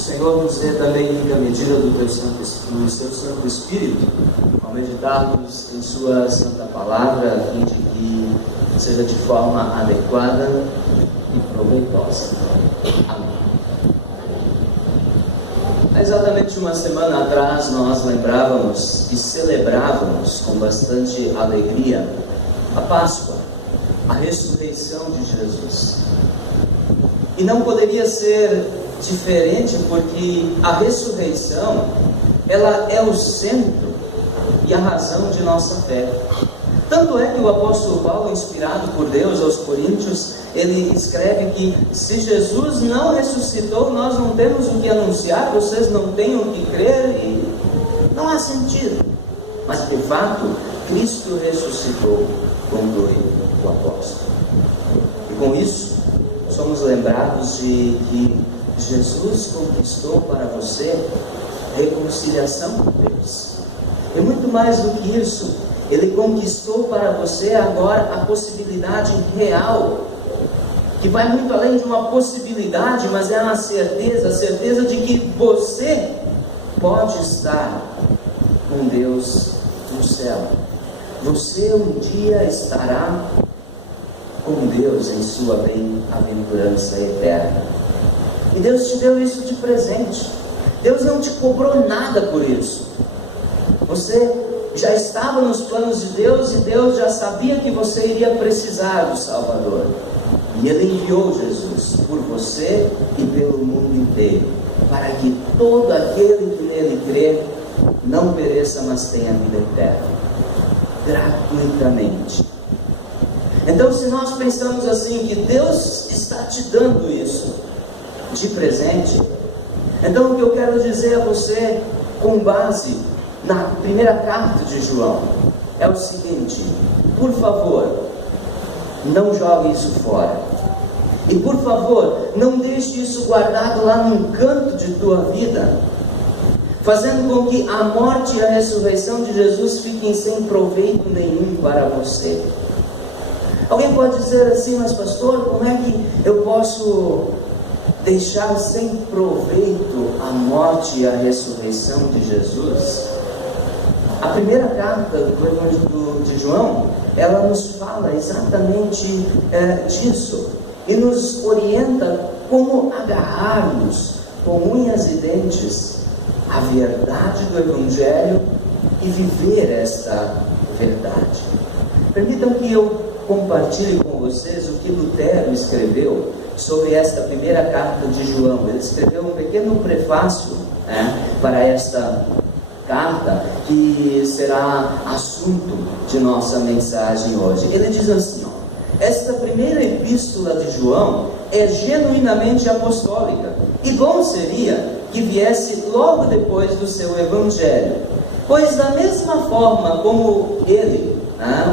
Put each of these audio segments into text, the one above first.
Senhor nos dê também rica medida do seu Santo Espírito, ao meditarmos em sua Santa Palavra, a fim de que seja de forma adequada e proveitosa. Amém. Há exatamente uma semana atrás nós lembrávamos e celebrávamos com bastante alegria a Páscoa, a ressurreição de Jesus. E não poderia ser diferente, porque a ressurreição, ela é o centro e a razão de nossa fé. Tanto é que o apóstolo Paulo, inspirado por Deus aos Coríntios, ele escreve que se Jesus não ressuscitou, nós não temos o que anunciar, vocês não têm o que crer, e não há sentido. Mas de fato, Cristo ressuscitou, conclui o apóstolo. E com isso, somos lembrados de que Jesus conquistou para você reconciliação com Deus. E muito mais do que isso, Ele conquistou para você agora a possibilidade real, que vai muito além de uma possibilidade, mas é a certeza de que você pode estar com Deus no céu. Você um dia estará com Deus em sua bem-aventurança eterna. E Deus te deu isso de presente. Deus não te cobrou nada por isso. Você já estava nos planos de Deus, e Deus já sabia que você iria precisar do Salvador. E Ele enviou Jesus por você e pelo mundo inteiro, para que todo aquele que nele crê não pereça, mas tenha vida eterna, gratuitamente. Então, se nós pensamos assim, que Deus está te dando isso de presente, então o que eu quero dizer a você, com base na primeira carta de João, é o seguinte: por favor, não jogue isso fora. E por favor, não deixe isso guardado lá num canto de tua vida, fazendo com que a morte e a ressurreição de Jesus fiquem sem proveito nenhum para você. Alguém pode dizer assim: mas pastor, como é que eu posso deixar sem proveito a morte e a ressurreição de Jesus? A primeira carta do Evangelho de João, ela nos fala exatamente disso, e nos orienta como agarrarmos com unhas e dentes a verdade do Evangelho e viver esta verdade. Permitam que eu compartilhe com vocês o que Lutero escreveu sobre esta primeira carta de João. Ele escreveu um pequeno prefácio para esta carta, que será assunto de nossa mensagem hoje. Ele diz assim: esta primeira epístola de João é genuinamente apostólica, e bom seria que viesse logo depois do seu evangelho, pois da mesma forma como ele,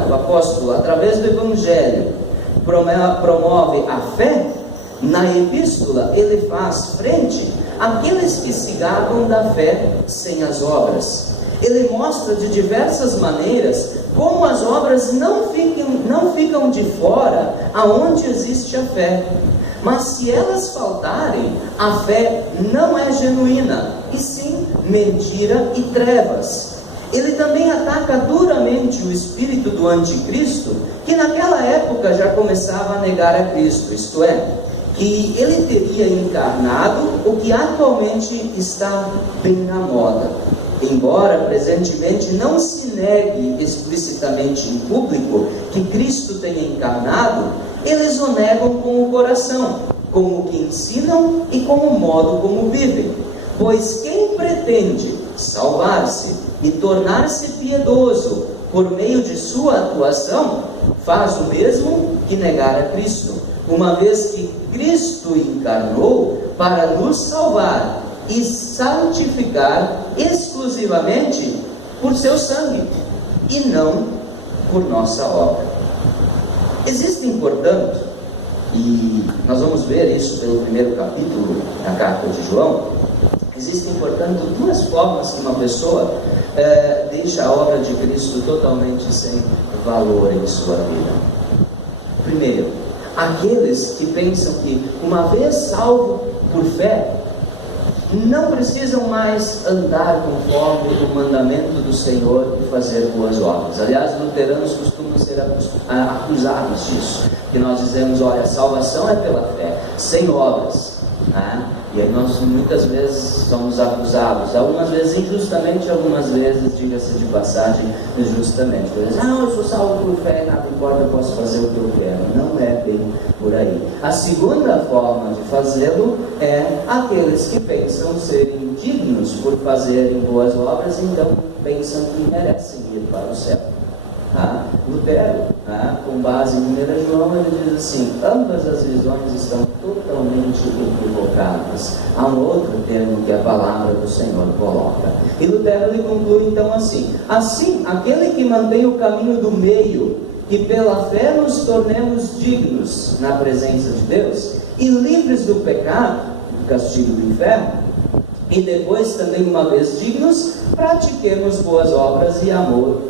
o apóstolo, através do evangelho, promove a fé, na epístola ele faz frente àqueles que se gabam da fé sem as obras. Ele mostra de diversas maneiras como as obras não ficam de fora aonde existe a fé. Mas se elas faltarem, a fé não é genuína, e sim mentira e trevas. Ele também ataca duramente o espírito do anticristo, que naquela época já começava a negar a Cristo, isto é, que ele teria encarnado o que atualmente está bem na moda. Embora presentemente não se negue explicitamente em público que Cristo tenha encarnado, eles o negam com o coração, com o que ensinam e com o modo como vivem. Pois quem pretende salvar-se e tornar-se piedoso por meio de sua atuação, faz o mesmo que negar a Cristo, uma vez que Cristo encarnou para nos salvar e santificar exclusivamente por seu sangue, e não por nossa obra. Existem, portanto, e nós vamos ver isso pelo primeiro capítulo da carta de João, existem, portanto, duas formas que uma pessoa deixa a obra de Cristo totalmente sem valor em sua vida. Primeiro, aqueles que pensam que, uma vez salvo por fé, não precisam mais andar conforme o mandamento do Senhor e fazer boas obras. Aliás, luteranos costumam ser acusados disso, que nós dizemos, olha, a salvação é pela fé, sem obras, né? E aí nós muitas vezes somos acusados, algumas vezes injustamente, algumas vezes, diga-se de passagem, injustamente. Não, eu sou salvo por fé, nada importa, eu posso fazer o que eu quero. Não é bem por aí. A segunda forma de fazê-lo é aqueles que pensam serem dignos por fazerem boas obras, então pensam que merecem ir para o céu. Lutero, com base em 1 João, ele diz assim: ambas as visões estão totalmente equivocadas. Há um outro termo que a palavra do Senhor coloca. E Lutero ele conclui então assim: aquele que mantém o caminho do meio, que pela fé nos tornemos dignos na presença de Deus e livres do pecado, do castigo do inferno, e depois também, uma vez dignos, pratiquemos boas obras e amor,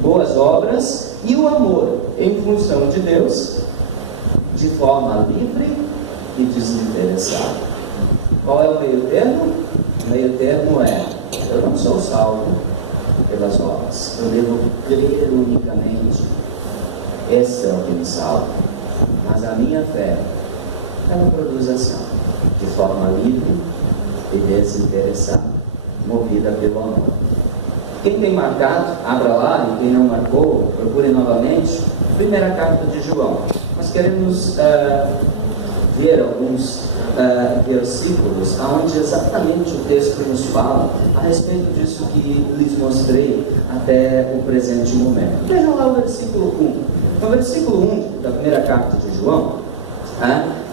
boas obras e o amor em função de Deus, de forma livre e desinteressada. Qual é o meio termo? O meio termo é: eu não sou salvo pelas obras, eu devo crer unicamente, esse é o que me salva, mas a minha fé, ela produz ação, de forma livre e desinteressada, movida pelo amor. Quem tem marcado, abra lá, e quem não marcou, procure novamente, primeira carta de João. Nós queremos ver alguns versículos onde exatamente o texto nos fala a respeito disso que lhes mostrei até o presente momento. Vejam lá o versículo 1. No versículo 1 da primeira carta de João,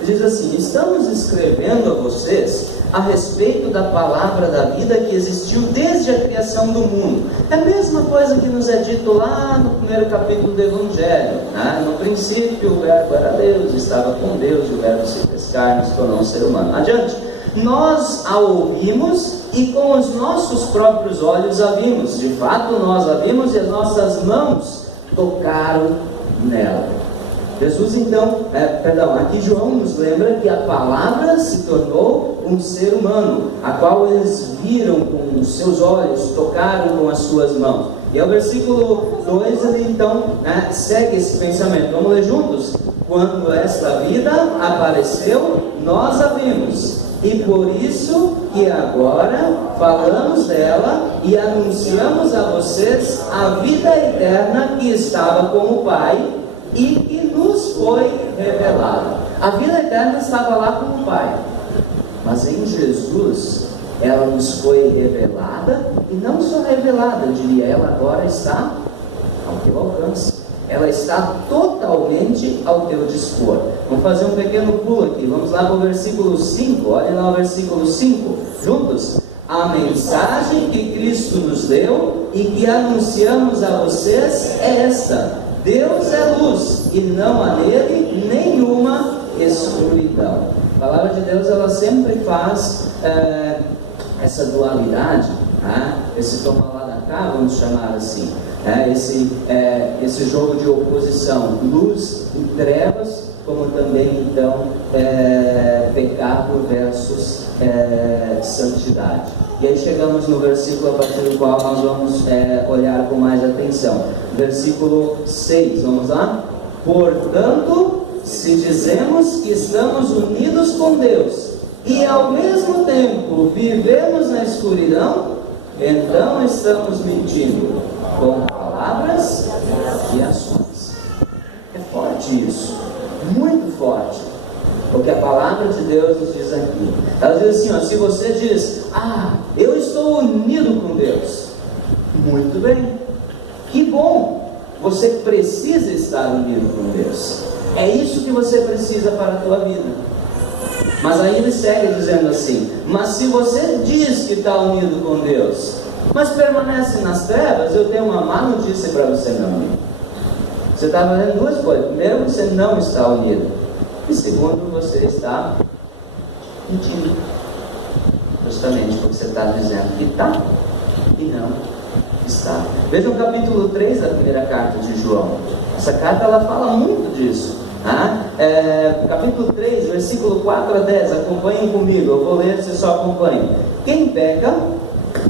diz assim: estamos escrevendo a vocês a respeito da palavra da vida que existiu desde a criação do mundo. É a mesma coisa que nos é dito lá no primeiro capítulo do Evangelho. No princípio o verbo era Deus, estava com Deus, e o verbo se fez carne, se tornou um ser humano. Adiante. Nós a ouvimos e com os nossos próprios olhos a vimos. De fato nós a vimos e as nossas mãos tocaram nela. Jesus então, aqui João nos lembra que a palavra se tornou um ser humano, a qual eles viram com os seus olhos, tocaram com as suas mãos. E ao versículo 2 ele então segue esse pensamento. Vamos ler juntos? Quando esta vida apareceu, nós a vimos, e por isso que agora falamos dela e anunciamos a vocês a vida eterna que estava com o Pai e que nos foi revelada. A vida eterna estava lá com o Pai, mas em Jesus ela nos foi revelada, e não só revelada, eu diria, ela agora está ao teu alcance, ela está totalmente ao teu dispor. Vamos fazer um pequeno pulo aqui, vamos lá para o versículo 5, olhem lá o versículo 5, juntos. A mensagem que Cristo nos deu e que anunciamos a vocês é esta: Deus é luz e não há nele nenhuma escuridão. A palavra de Deus, ela sempre faz essa dualidade, esse toma lá da cá, vamos chamar assim, esse jogo de oposição, luz e trevas, como também então pecado versus santidade. E aí chegamos no versículo a partir do qual nós vamos olhar com mais atenção. Versículo 6, vamos lá? Portanto, se dizemos que estamos unidos com Deus e ao mesmo tempo vivemos na escuridão, então estamos mentindo com palavras e ações. É forte isso, muito forte. O que a palavra de Deus nos diz aqui. Ela diz assim, se você diz: eu estou unido com Deus, muito bem, que bom, você precisa estar unido com Deus, é isso que você precisa para a tua vida. Mas aí ele segue dizendo assim: mas se você diz que está unido com Deus, mas permanece nas trevas, eu tenho uma má notícia para você, meu amigo. Você está fazendo duas coisas: primeiro, você não está unido, e segundo, você está mentindo, justamente porque você está dizendo que está e não está. Veja o capítulo 3 da primeira carta de João. Essa carta ela fala muito disso. capítulo 3, versículo 4 a 10, acompanhem comigo, eu vou ler, você só acompanhe. Quem peca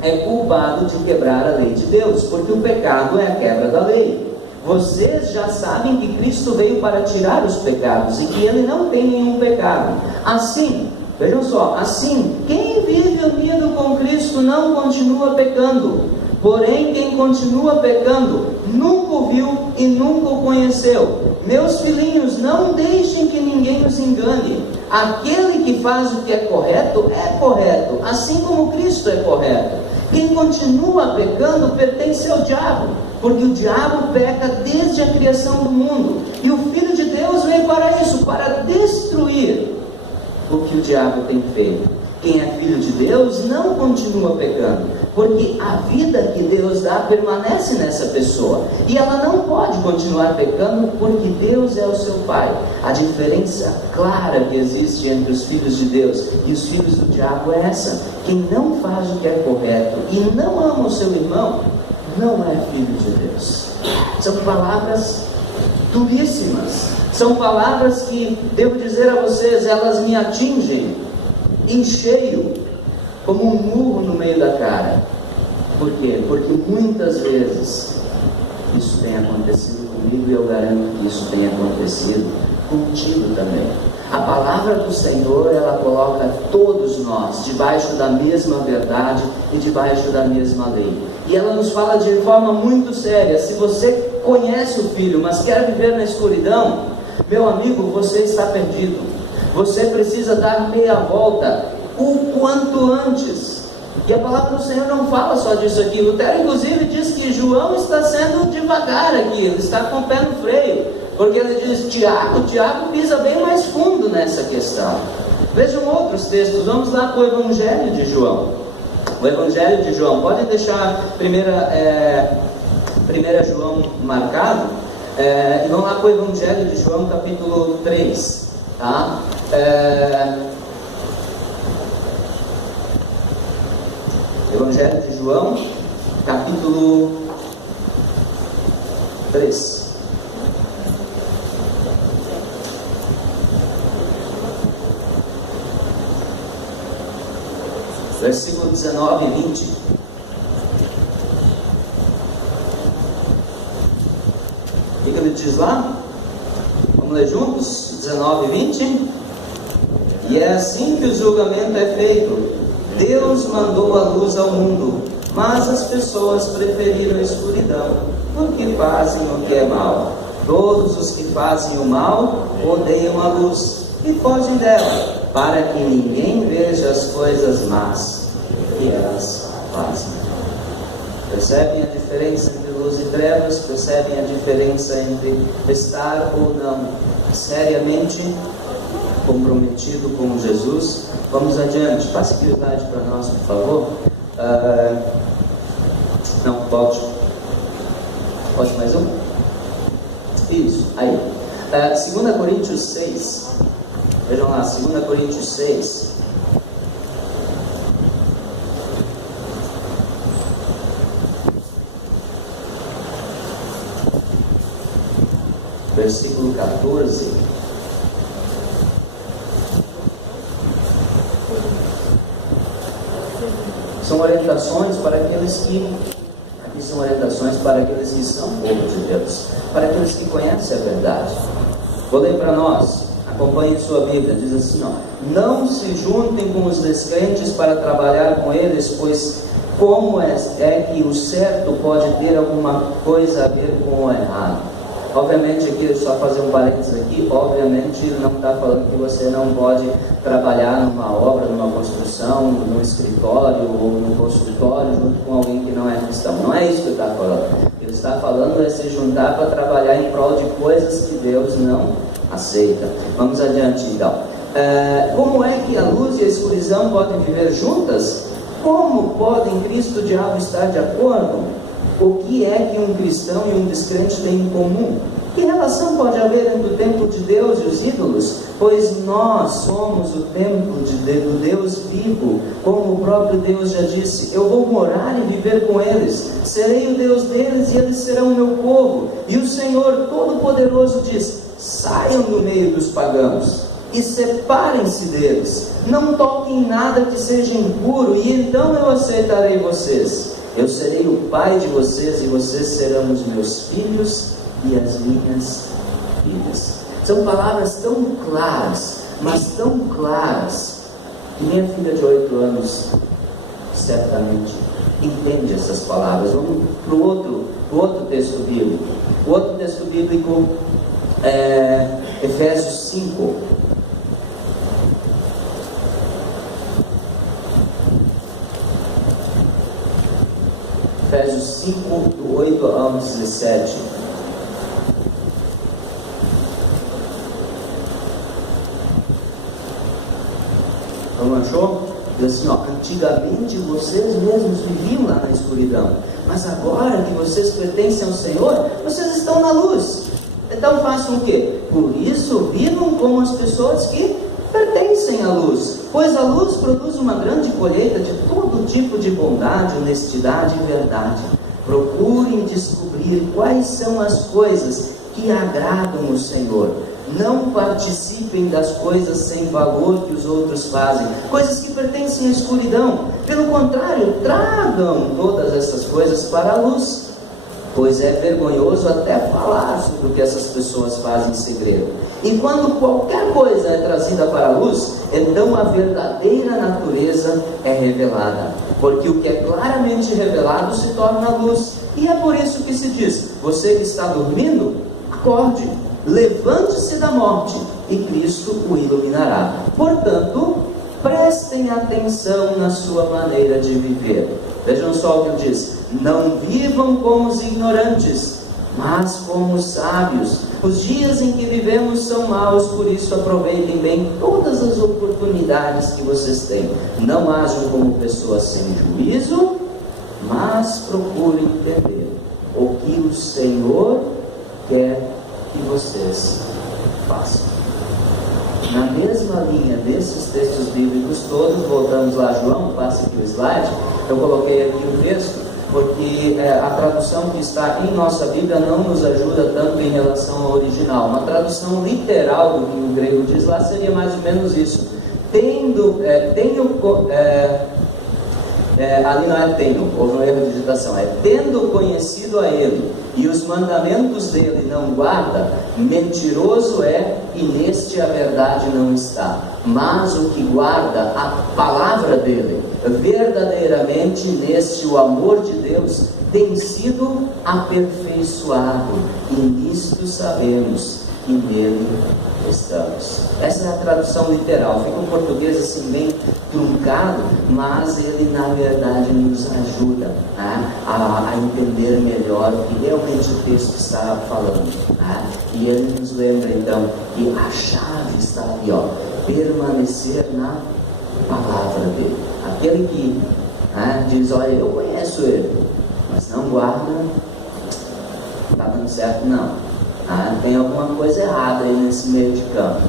é culpado de quebrar a lei de Deus, porque o pecado é a quebra da lei. Vocês já sabem que Cristo veio para tirar os pecados e que Ele não tem nenhum pecado. Assim, vejam só, assim, quem vive unido com Cristo não continua pecando. Porém, quem continua pecando nunca o viu e nunca o conheceu. Meus filhinhos, não deixem que ninguém os engane. Aquele que faz o que é correto, assim como Cristo é correto. Quem continua pecando pertence ao diabo, porque o diabo peca desde a criação do mundo. E o Filho de Deus veio para isso, para destruir o que o diabo tem feito. Quem é filho de Deus não continua pecando, porque a vida que Deus dá permanece nessa pessoa, e ela não pode continuar pecando, porque Deus é o seu Pai. A diferença clara que existe entre os filhos de Deus e os filhos do diabo é essa: quem não faz o que é correto e não ama o seu irmão, não é filho de Deus. São palavras duríssimas, são palavras que, devo dizer a vocês, elas me atingem em cheio, como um murro no meio da cara. Por quê? Porque muitas vezes isso tem acontecido comigo, e eu garanto que isso tem acontecido contigo também. A palavra do Senhor, ela coloca todos nós debaixo da mesma verdade e debaixo da mesma lei, e ela nos fala de forma muito séria. Se você conhece o Filho, mas quer viver na escuridão, meu amigo, você está perdido. Você precisa dar meia volta o quanto antes. E a palavra do Senhor não fala só disso aqui. Lutero inclusive diz que João está sendo devagar aqui, ele está com o pé no freio, porque ele diz: Tiago pisa bem mais fundo nessa questão. Vejam outros textos. Vamos lá para o Evangelho de João. O Evangelho de João, podem deixar 1 João marcado, e vamos lá para o Evangelho de João, capítulo 3, tá? Evangelho de João, capítulo 3. Versículo 19 e 20. O que ele diz lá? Vamos ler juntos? 19 e 20. E é assim que o julgamento é feito. Deus mandou a luz ao mundo, mas as pessoas preferiram a escuridão, porque fazem o que é mal. Todos os que fazem o mal odeiam a luz e fogem dela, para que ninguém veja as coisas más que elas fazem. Percebem a diferença entre luz e trevas? Percebem a diferença entre estar ou não seriamente comprometido com Jesus? Vamos adiante. Passe aqui o slide para nós, por favor. Não, pode mais um? Isso, aí. 2 Coríntios 6. Vejam lá, 2 Coríntios 6. Versículo 14. São orientações para aqueles que... Aqui são orientações para aqueles que são povo de Deus, para aqueles que conhecem a verdade. Vou ler para nós. Acompanhe sua Bíblia. Diz assim, ó: não se juntem com os descrentes para trabalhar com eles, pois como é que o certo pode ter alguma coisa a ver com o errado? Obviamente, aqui, só fazer um parênteses aqui, obviamente ele não está falando que você não pode trabalhar numa obra, numa construção, num escritório ou num consultório junto com alguém que não é cristão. Não é isso que ele está falando. Ele está falando é se juntar para trabalhar em prol de coisas que Deus não aceita. Vamos adiante então. Como é que a luz e a escuridão podem viver juntas? Como podem Cristo e o diabo estar de acordo? O que é que um cristão e um descrente têm em comum? Que relação pode haver entre o templo de Deus e os ídolos? Pois nós somos o templo do Deus vivo, como o próprio Deus já disse: eu vou morar e viver com eles, serei o Deus deles e eles serão o meu povo. E o Senhor Todo-Poderoso diz: saiam do meio dos pagãos e separem-se deles, não toquem nada que seja impuro, e então eu aceitarei vocês. Eu serei o pai de vocês e vocês serão os meus filhos e as minhas filhas. São palavras tão claras, mas tão claras, que minha filha de 8 anos certamente entende essas palavras. Vamos para o outro texto bíblico. O outro texto bíblico é Efésios 5. Efésios 5, do 8 ao 17. Não achou? Diz assim, antigamente vocês mesmos viviam lá na escuridão, mas agora que vocês pertencem ao Senhor, vocês estão na luz. Então façam o quê? Por isso vivam como as pessoas que pertencem à luz, pois a luz produz uma grande colheita de todo tipo de bondade, honestidade e verdade. Procurem descobrir quais são as coisas que agradam o Senhor. Não participem das coisas sem valor que os outros fazem, coisas que pertencem à escuridão. Pelo contrário, tragam todas essas coisas para a luz, pois é vergonhoso até falar sobre o que essas pessoas fazem em segredo. E quando qualquer coisa é trazida para a luz, então a verdadeira natureza é revelada, porque o que é claramente revelado se torna luz. E é por isso que se diz: você que está dormindo, acorde, levante-se da morte e Cristo o iluminará. Portanto, prestem atenção na sua maneira de viver. Vejam só o que ele diz: não vivam como os ignorantes, mas como os sábios. Os dias em que vivemos são maus, por isso aproveitem bem todas as oportunidades que vocês têm. Não ajam como pessoas sem juízo, mas procurem entender o que o Senhor quer que vocês façam. Na mesma linha desses textos bíblicos todos, voltamos lá, João, passa aqui o slide. Eu coloquei aqui o texto porque a tradução que está em nossa Bíblia não nos ajuda tanto em relação ao original. Uma tradução literal do que o grego diz lá seria mais ou menos isso: ali não é tenho, houve um erro de digitação, é tendo conhecido a ele e os mandamentos dele não guarda, mentiroso é e neste a verdade não está. Mas o que guarda a palavra dele, verdadeiramente neste o amor de Deus tem sido aperfeiçoado, e nisto sabemos que nele estamos. Essa é a tradução literal. Fica um português assim bem truncado, mas ele na verdade nos ajuda, né, a entender melhor o que realmente o texto está falando, né? E ele nos lembra então que a chave está ali, permanecer na palavra dele. Aquele que diz: olha, eu conheço ele, mas não guarda, não está dando certo não. Tem alguma coisa errada aí nesse meio de campo.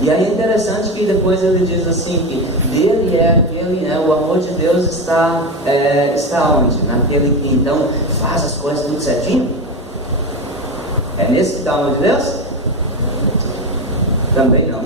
E aí é interessante que depois ele diz assim, que dele é aquele, o amor de Deus está onde? Naquele que então faz as coisas tudo certinho? É nesse que está o amor de Deus? Também não.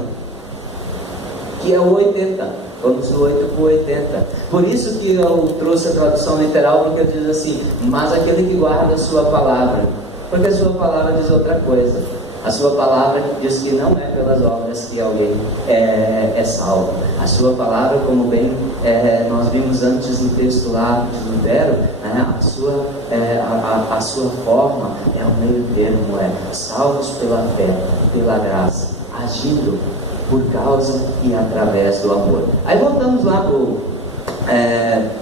Que é o 80. Vamos do 8 para o 80. Por isso que eu trouxe a tradução literal, porque ele diz assim: mas aquele que guarda a sua palavra. Porque a sua palavra diz outra coisa. A sua palavra diz que não é pelas obras que alguém é salvo. A sua palavra, como bem nós vimos antes no texto lá de Lutero, a sua forma é o meio termo, salvos pela fé, pela graça, agindo por causa e através do amor. Aí voltamos lá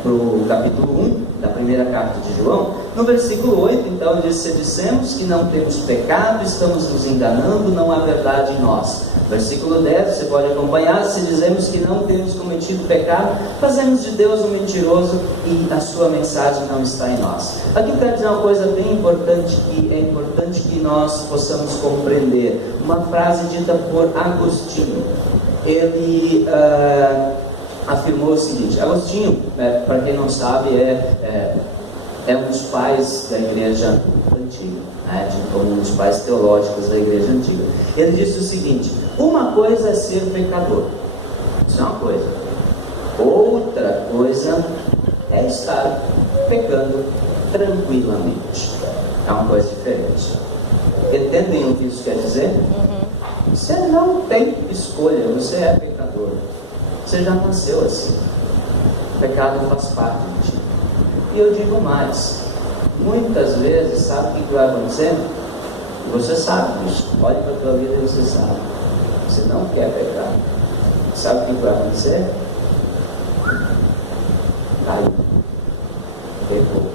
para o capítulo 1 da primeira carta de João, no versículo 8, então diz: se dissemos que não temos pecado, estamos nos enganando, não há verdade em nós. Versículo 10, você pode acompanhar: se dizemos que não temos cometido pecado, fazemos de Deus um mentiroso e a sua mensagem não está em nós. Aqui eu quero dizer uma coisa bem importante, que é importante que nós possamos compreender. Uma frase dita por Agostinho. Ele afirmou o seguinte: Agostinho, para quem não sabe, é um dos pais da igreja antiga, um dos pais teológicos da igreja antiga. Ele disse o seguinte: uma coisa é ser pecador, isso é uma coisa. Outra coisa é estar pecando tranquilamente, é uma coisa diferente. Entendem o que isso quer dizer? Você não tem escolha, você é pecador, você já nasceu assim. O pecado faz parte de ti. E eu digo mais, muitas vezes, sabe o que vai acontecer? Você sabe disso. Olhe para a tua vida e você sabe. Você não quer pecar. Sabe o que vai acontecer? Caiu. Pecou.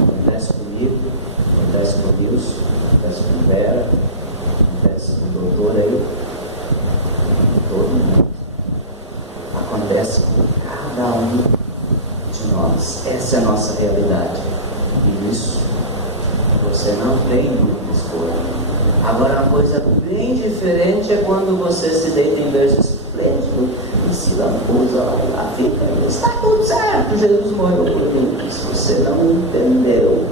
Acontece comigo, acontece com o Wilson, acontece com a Vera, acontece com o doutor aí. Todo mundo. Acontece com cada um de nós. Essa é a nossa realidade. E isso você não tem muita escolha. Agora, uma coisa bem diferente é quando você se deita em berço esplêndido e se lambuza lá, fica, está tudo certo, Jesus morreu por mim. Você não entendeu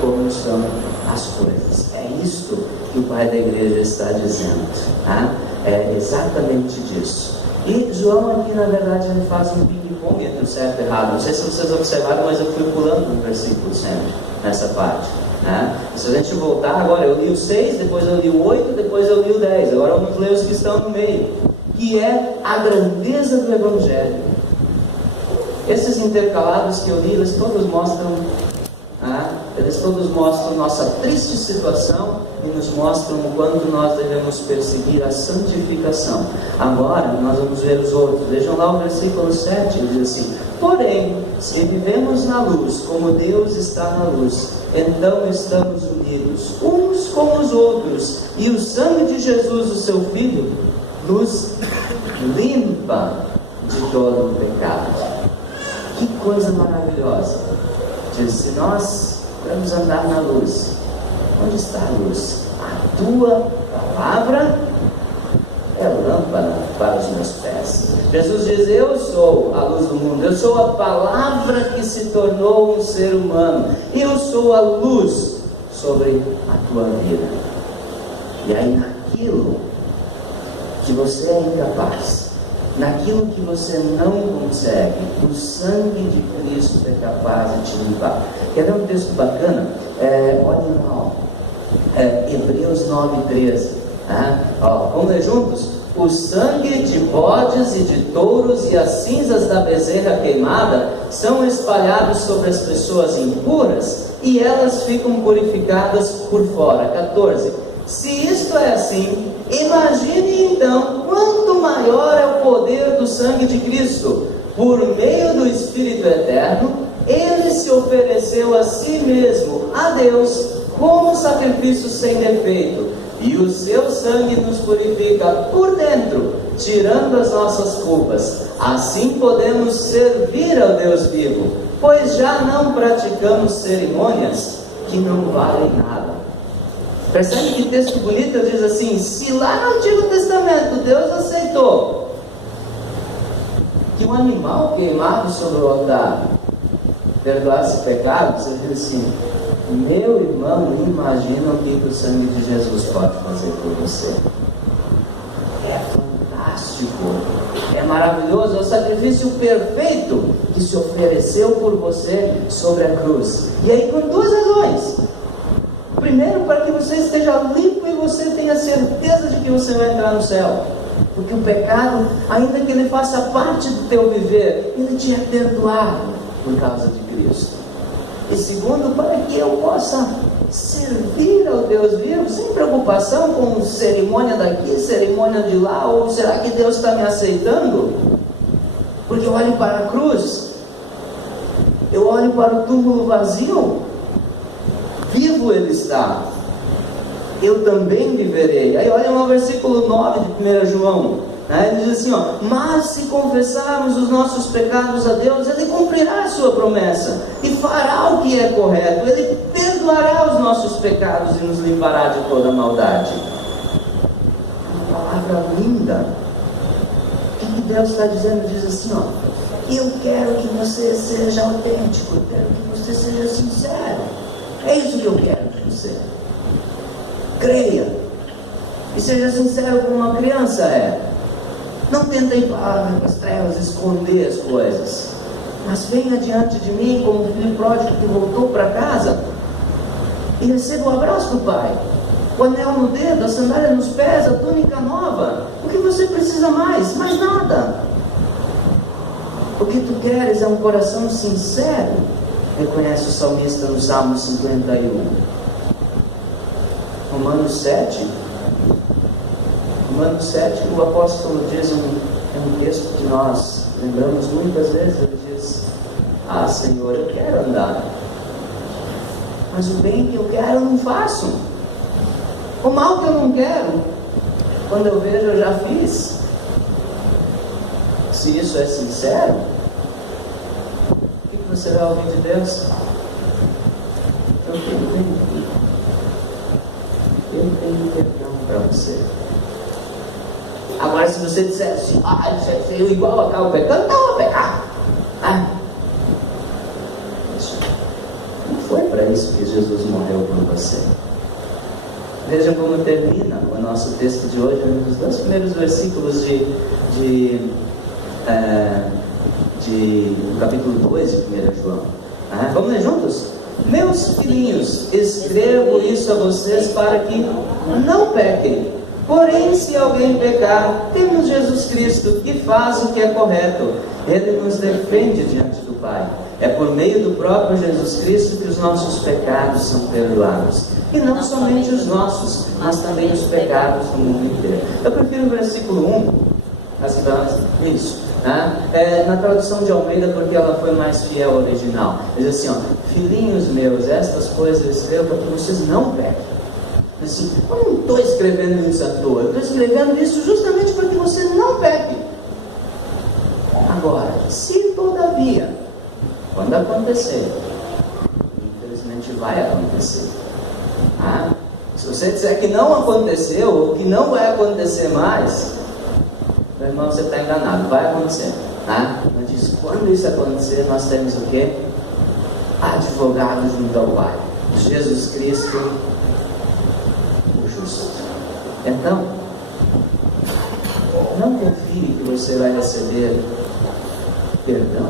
como são as coisas. É isto que o pai da igreja está dizendo, tá? É exatamente disso. E João aqui, na verdade, ele faz um ping-pong entre o certo e o errado. Não sei se vocês observaram, mas eu fui pulando um versículo sempre, nessa parte. Se a gente voltar agora, eu li o 6, depois eu li o 8, depois eu li o 10. Agora vamos ler os que estão no meio, que é a grandeza do Evangelho. Esses intercalados que eu li, eles todos mostram nossa triste situação e nos mostram o quanto nós devemos perseguir a santificação. Agora nós vamos ver os outros. Vejam lá o versículo 7, ele diz assim: porém, se vivemos na luz, como Deus está na luz, então estamos unidos uns com os outros, e o sangue de Jesus, o seu Filho, nos limpa de todo o pecado. Que coisa maravilhosa! Diz: se nós vamos andar na luz, onde está a luz? A tua palavra é lâmpada para os meus pés. Jesus diz: eu sou a luz do mundo, eu sou a palavra que se tornou um ser humano, eu sou a luz sobre a tua vida. E aí, naquilo que você é incapaz, naquilo que você não consegue, o sangue de Cristo é capaz de te limpar. Quer ver um texto bacana? Olhem lá, Hebreus 9:13. Vamos ler juntos? O sangue de bodes e de touros e as cinzas da bezerra queimada são espalhados sobre as pessoas impuras e elas ficam purificadas por fora. 14. Se isto é assim, imagine então quanto maior é o poder do sangue de Cristo. Por meio do Espírito Eterno, Ele se ofereceu a si mesmo, a Deus, como sacrifício sem defeito, e o seu sangue nos purifica por dentro, tirando as nossas culpas. Assim podemos servir ao Deus vivo, pois já não praticamos cerimônias que não valem nada. Percebe que texto bonito? Ele diz assim: se lá no Antigo Testamento Deus aceitou que um animal queimado sobre o altar perdoasse pecados, ele diz assim: meu irmão, imagina o que o sangue de Jesus pode fazer por você. É fantástico, é maravilhoso, é o sacrifício perfeito que se ofereceu por você sobre a cruz. E aí, com duas razões. Primeiro, para que você esteja limpo e você tenha certeza de que você vai entrar no céu. Porque o pecado, ainda que ele faça parte do teu viver, ele te é perdoado por causa de Cristo. E segundo, para que eu possa servir ao Deus vivo, sem preocupação com cerimônia daqui, cerimônia de lá, ou será que Deus está me aceitando? Porque eu olho para a cruz, eu olho para o túmulo vazio, vivo Ele está. eu também viverei. Aí olha no versículo 9 de 1 João, né? Ele diz assim, ó, mas se confessarmos os nossos pecados a Deus, Ele cumprirá a sua promessa e fará o que é correto. Ele perdoará os nossos pecados e nos limpará de toda maldade. Uma palavra linda. O que Deus está dizendo? Diz assim, ó, eu quero que você seja autêntico, eu quero que você seja sincero. É isso que eu quero de você. Creia e seja sincero como uma criança é. Não tenta ir para as trevas esconder as coisas, mas venha diante de mim como o filho pródigo que voltou para casa e receba o abraço do pai, o anel no dedo, a sandália nos pés, a túnica nova. O que você precisa mais? Mais nada. O que tu queres é um coração sincero, reconhece o salmista no Salmo 51. Romanos 7, o apóstolo diz, é um texto que nós lembramos muitas vezes. Ele diz, Senhor, eu quero andar, mas o bem que eu quero eu não faço, o mal que eu não quero, quando eu vejo eu já fiz. Se isso é sincero, o que você vai ouvir de Deus? Eu tenho perdão para você. Agora, se você disser assim, isso é igual a tal pecado, não vou pecar. Não foi para isso que Jesus morreu por você. Veja como termina o nosso texto de hoje, nos dois primeiros versículos do capítulo 2 de 1 João. Vamos ler juntos? Meus filhinhos, escrevo isso a vocês para que não pequem. Porém, se alguém pecar, temos Jesus Cristo, que faz o que é correto. Ele nos defende diante do Pai. É por meio do próprio Jesus Cristo que os nossos pecados são perdoados. E não somente os nossos, mas também os pecados do mundo inteiro. Eu prefiro o versículo 1, isso. Na tradução de Almeida, porque ela foi mais fiel ao original. Diz assim, ó, filhinhos meus, estas coisas eu escrevo para que vocês não pequem. Assim, eu não estou escrevendo isso à toa, eu estou escrevendo isso justamente para que você não peque. Agora, se todavia, quando acontecer, infelizmente vai acontecer, se você disser que não aconteceu, ou que não vai acontecer mais, meu irmão, você está enganado, vai acontecer. Mas diz, quando isso acontecer, nós temos o quê? Advogado junto ao Pai, Jesus Cristo, o justo. Então, não confie que você vai receber perdão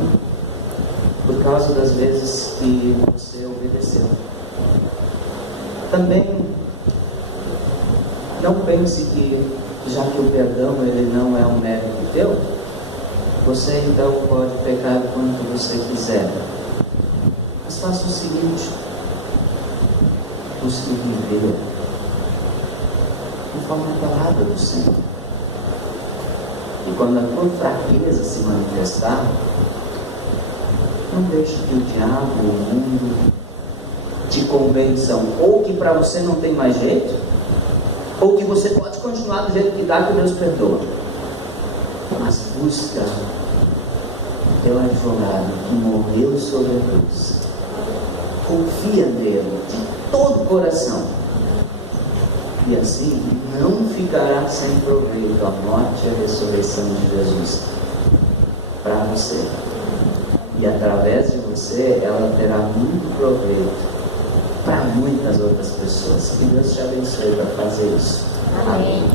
por causa das vezes que você obedeceu. Também não pense que, já que o perdão ele não é um mérito teu, você então pode pecar o quanto você quiser. Mas faça o seguinte: busque viver conforme a palavra do Senhor. E quando a tua fraqueza se manifestar, não deixe que o diabo, o mundo, te convençam ou que para você não tem mais jeito, ou que você pode continuar do jeito que dá, que Deus perdoa. Mas busca o teu advogado que morreu sobre a cruz. Confia nele de todo o coração. E assim não ficará sem proveito a morte e a ressurreição de Jesus para você. E através de você, ela terá muito proveito para muitas outras pessoas. Que Deus te abençoe para fazer isso. Amém.